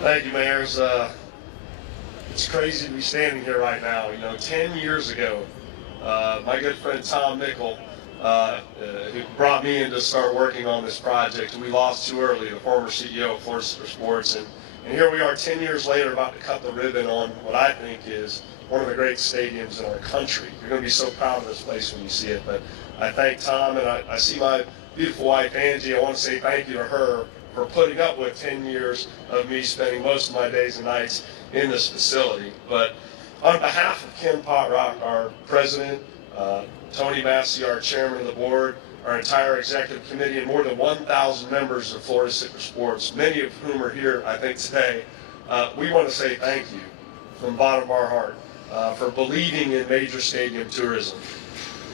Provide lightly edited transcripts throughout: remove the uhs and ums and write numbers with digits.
Thank you, Mayor. It's crazy to be standing here right now. 10 years ago, my good friend Tom Nickel, who brought me in to start working on this project, we lost too early, the former CEO of Florida Sports. And here we are 10 years later about to cut the ribbon on what I think is one of the great stadiums in our country. You're going to be so proud of this place when you see it. But I thank Tom, and I see my beautiful wife, Angie. I want to say thank you to her for putting up with 10 years of me spending most of my days and nights in this facility. But on behalf of Ken Potrock, our president, Tony Massey, our chairman of the board, our entire executive committee, and more than 1,000 members of Florida Sports, many of whom are here, I think, today, we want to say thank you from the bottom of our heart for believing in major stadium tourism.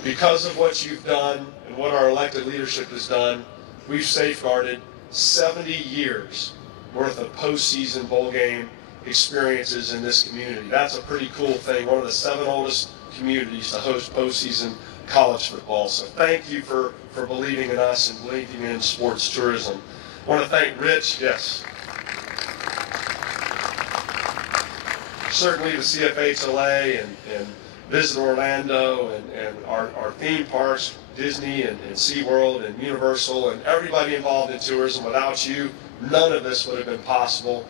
Because of what you've done and what our elected leadership has done, we've safeguarded 70 years worth of postseason bowl game experiences in this community. That's a pretty cool thing. One of the 7 oldest communities to host postseason college football. So thank you for believing in us and believing in sports tourism. I want to thank Rich, yes. Certainly the CFHLA and Visit Orlando and our theme parks, Disney and SeaWorld and Universal and everybody involved in tourism. Without you, none of this would have been possible.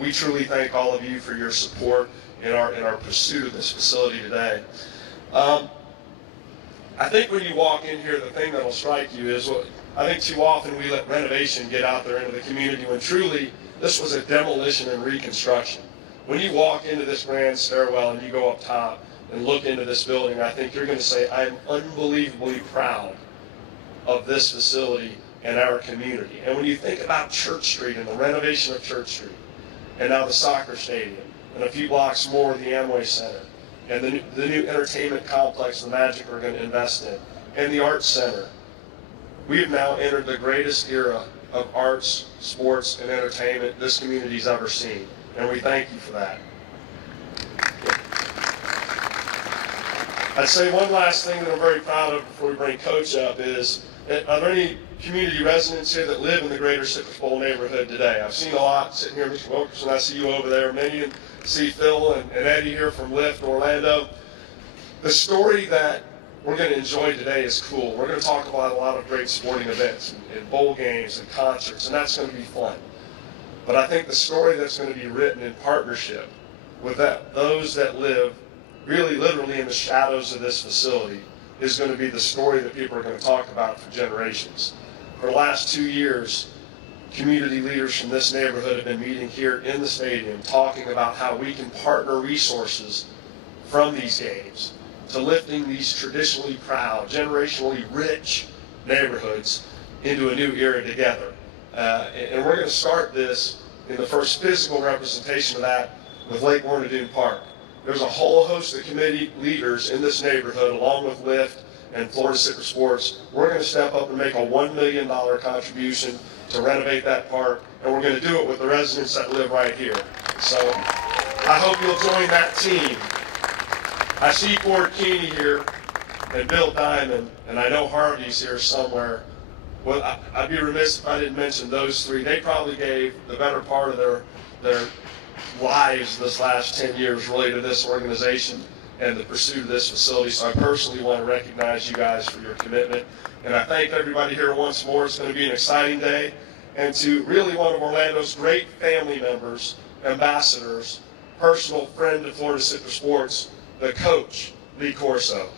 We truly thank all of you for your support in our pursuit of this facility today. I think when you walk in here, the thing that will strike you is, I think too often we let renovation get out there into the community when truly this was a demolition and reconstruction. When you walk into this grand stairwell and you go up top and look into this building, I think you're going to say, I'm unbelievably proud of this facility and our community. And when you think about Church Street and the renovation of Church Street, and now the soccer stadium, and a few blocks more the Amway Center, and the new entertainment complex the Magic are going to invest in, and the Arts Center, we have now entered the greatest era of arts, sports, and entertainment this community's ever seen. And we thank you for that. I'd say one last thing that I'm very proud of before we bring Coach up is, are there any community residents here that live in the greater Citrus Bowl neighborhood today? I've seen a lot sitting here, Mr. Wilkerson, I see you over there, many, and see Phil and Eddie here from Lyft, Orlando. The story that we're going to enjoy today is cool. We're going to talk about a lot of great sporting events and bowl games and concerts, and that's going to be fun. But I think the story that's going to be written in partnership with those that live really literally in the shadows of this facility is going to be the story that people are going to talk about for generations. For the last 2 years, community leaders from this neighborhood have been meeting here in the stadium talking about how we can partner resources from these games to lifting these traditionally proud, generationally rich neighborhoods into a new era together. And we're going to start this in the first physical representation of that with Lake Warnadoon Park. There's a whole host of committee leaders in this neighborhood, along with Lyft and Florida Sports. We're going to step up and make a $1 million contribution to renovate that park, and we're going to do it with the residents that live right here. So I hope you'll join that team. I see Ford Keeney here and Bill Diamond, and I know Harvey's here somewhere. Well, I'd be remiss if I didn't mention those three. They probably gave the better part of their lives this last 10 years really to this organization and the pursuit of this facility. So I personally want to recognize you guys for your commitment. And I thank everybody here once more. It's going to be an exciting day. And to really one of Orlando's great family members, ambassadors, personal friend of Florida Sports, the coach, Lee Corso.